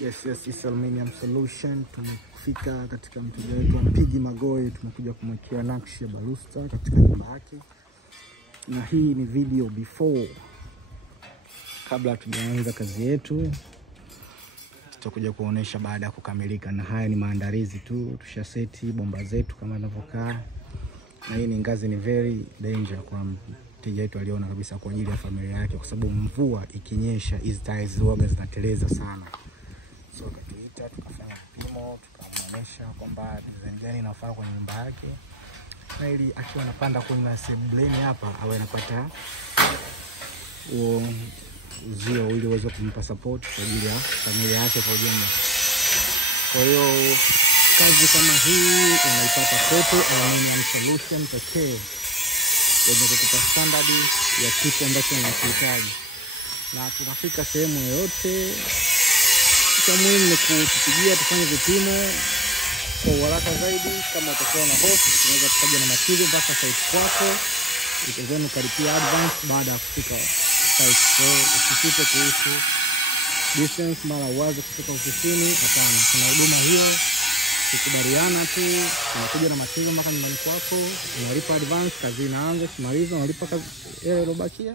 Yes, it's Aluminium Solution. Tumefika katika mteja wetu Mpigi Magoe. Tumekuja kumwekea nakshi ya baluster katika nyumba yake. Na hii ni video before, kabla hatujaanza kazi yetu. Tutakuja kuonesha baada ya kukamilika, na haya ni maandalizi tu. Tushaseti bomba zetu kama inavyokaa. Na hii ni ngazi, ni very danger kwa mteja wetu, aliona kabisa kwa ajili ya familia yake, kwa sababu mvua ikinyesha hizi tiles huaga zinateleza sana. So akatuita, tukafanya vipimo, tukamuonesha kwamba design gani inafaa kwa nyumba yake, na ili akiwa anapanda kwenye sebuleni hapa awe anapata uzio ili uweze kumpa support kwa ajili ya familia yake kwa ujumla. Kwa hiyo kazi kama hii unaipata kote Aluminium Solution pekee, yenye kukupa standard ya kitu ambacho unakihitaji, na tunafika sehemu yoyote. Cha muhimu ni kutupigia tufanye vipimo kwa haraka zaidi. Kama utakuwa na hofu, tunaweza tukaja na material mpaka site kwako, ukizeni karipia advance baada ya kufika site. So usisite kuhusu distance mara uwaze kufika ofisini. Hapana, kuna huduma hiyo, tukubaliana tu, tunakuja na material mpaka nyumbani kwako, unalipa advance, kazi inaanza, kimaliza unalipa kazi ile iliyobakia,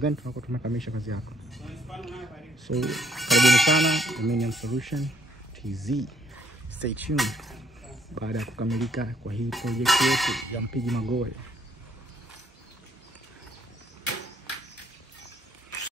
then tunakuwa tumekamilisha kazi yako. So karibuni sana Aluminium Solution TZ. Stay tuned baada ya kukamilika kwa hii project yetu ya Mpigi Magoe.